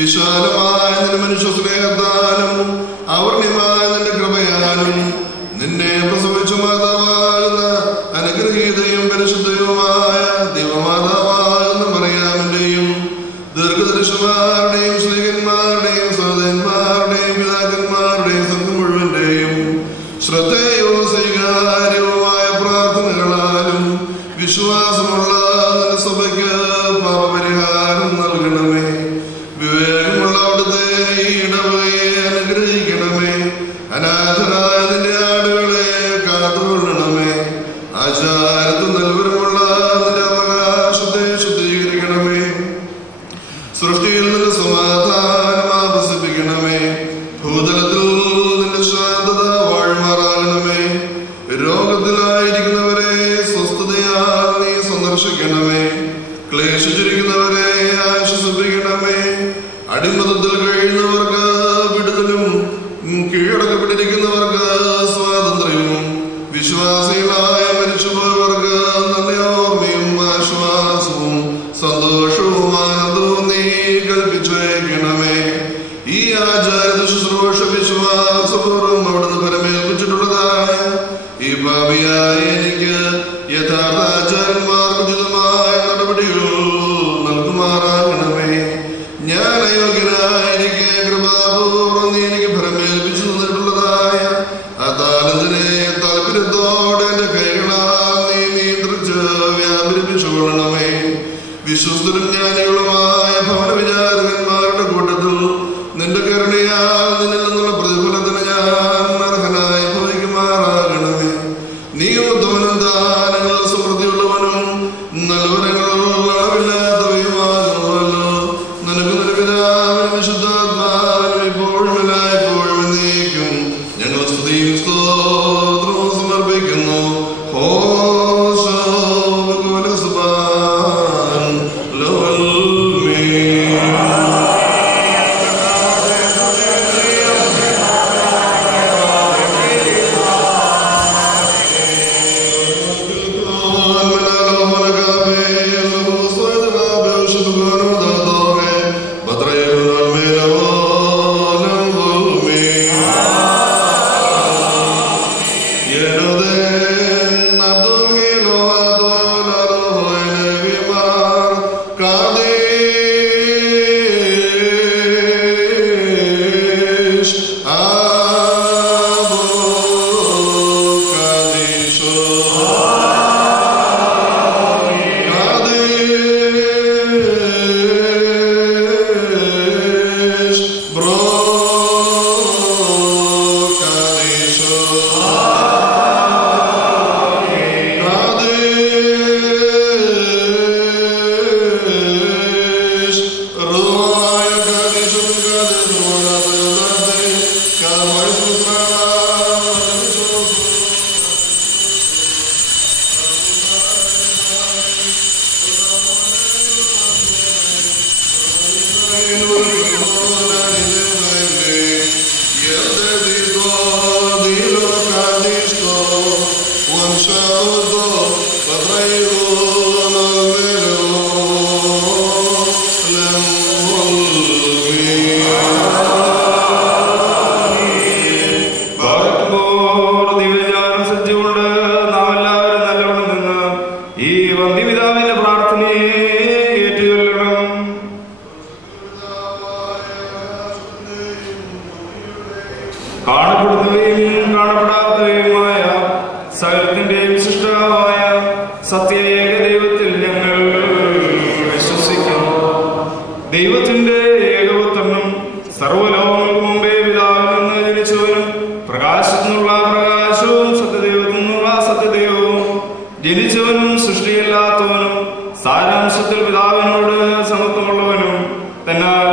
വിശാലമായ നിന്റെ മനുഷ്യ സ്നേഹത്താലും അവർണ്യമായ നിന്റെ കൃപയാലും നിന്നെ പ്രസവിച്ച മാതാവാകുന്ന അനുഗ്രഹീതയും പരിശുദ്ധയുമായ ദൈവമാതാവാകുന്ന മറിയാമിന്റെയും ദീർഘദർശന്മാരുടെയും സ്ത്രീകന്മാരുടെയും സഹോദരന്മാരുടെയും പിതാക്കന്മാരുടെയും സംഘം മുഴുവന്റെയും ശ്രദ്ധേയവും സ്വീകാര്യവുമായ പ്രാർത്ഥനകളാലും വിശ്വാസമുള്ള നിന്റെ സഭയ്ക്ക് പാപപരിഹാരം നൽകണമേ. വിവേകമുള്ള അവിടുത്തെ ഈ ഇടവകയെ അനുഗ്രഹിക്കണമേ. അനാഥരായ നിന്റെ ആടുകളെ കാത്തുകൊള്ളണമേ. ആചാരത്വം നൽവരമുള്ള നിന്റെ അവകാശത്തെ ശുദ്ധീകരിക്കണമേ. സൃഷ്ടിയിൽ നിന്ന് സമാധാനം ആവസിപ്പിക്കണമേ. ഭൂതലത്തിൽ നിന്റെ ശാന്തത വാഴ്മാറാകണമേ. രോഗത്തിലായിരിക്കുന്നവരെ സ്വസ്ഥതയാൽ നീ സന്ദർശിക്കണമേ. ക്ലേശിച്ചിരിക്കുന്നവരെ ആശ്വസിപ്പിക്കണമേ. അടിമത്തത്തിൽ കഴിയുന്നവർക്ക് വിടുതലും കീഴടക്കപ്പെട്ടിരിക്കുന്നവർക്ക് സ്വാതന്ത്ര്യവും വിശ്വാസികളായ മരിച്ചുപോയവർക്ക് നല്ല ഓർമ്മയും ആശ്വാസവും സന്തോഷവും ആനന്ദവും നീ കൽപ്പിച്ചേക്കണമേ. ഈ ആചാര ശുശ്രൂഷ വിശ്വാസപൂർവ്വം അവിടുന്ന് പരമേൽപ്പിച്ചിട്ടുള്ളതായ ഈ ഭാവിയായ എനിക്ക് യഥാർത്ഥ ആചാര്യന്മാർക്ക് ഉചിതമായ നടപടികൾ നൽകുമാറാകണമേ. ഞാൻ അയോഗ്യനായിരിക്കെ കൃപാപൂർവ്വം നീ എനിക്ക് ഫലമേൽപ്പിച്ചു തന്നിട്ടുള്ളതായ ആ താലന്തിനെ താല്പര്യത്തോടെ എന്റെ കൈകളാൽ നീ നിയന്ത്രിച്ച് വ്യാപരിപ്പിച്ചുകൊള്ളണമേ. വിശ്വസ്തരും ജ്ഞാനികളുമായ ഭവന വിചാരകന്മാരുടെ കൂട്ടത്തിൽ നിന്റെ കരുണയാൽ നിന്നിൽ നിന്നുള്ള പ്രതിഫലത്തിന് ഞാൻ അർഹനായി ഭവിക്കുമാറാകണമേ. നീ ഉത്തമനും ദാനങ്ങൾ സമൃദ്ധിയുള്ളവനും നൽവരങ്ങളുള്ള അളവില്ലാത്തവയുമാകുന്നുവല്ലോ. നിനക്ക് നിന്റെ പിതാവിനും വിശുദ്ധാത്മാവിനും ഇപ്പോഴും എല്ലായ്പ്പോഴും എന്നേക്കും ഞങ്ങൾ സ്തുതിയും സ്തോത്രവും സമർപ്പിക്കുന്നു. സാരാംശത്തിൽ പിതാവിനോട് സമത്വമുള്ളവനും എന്നാൽ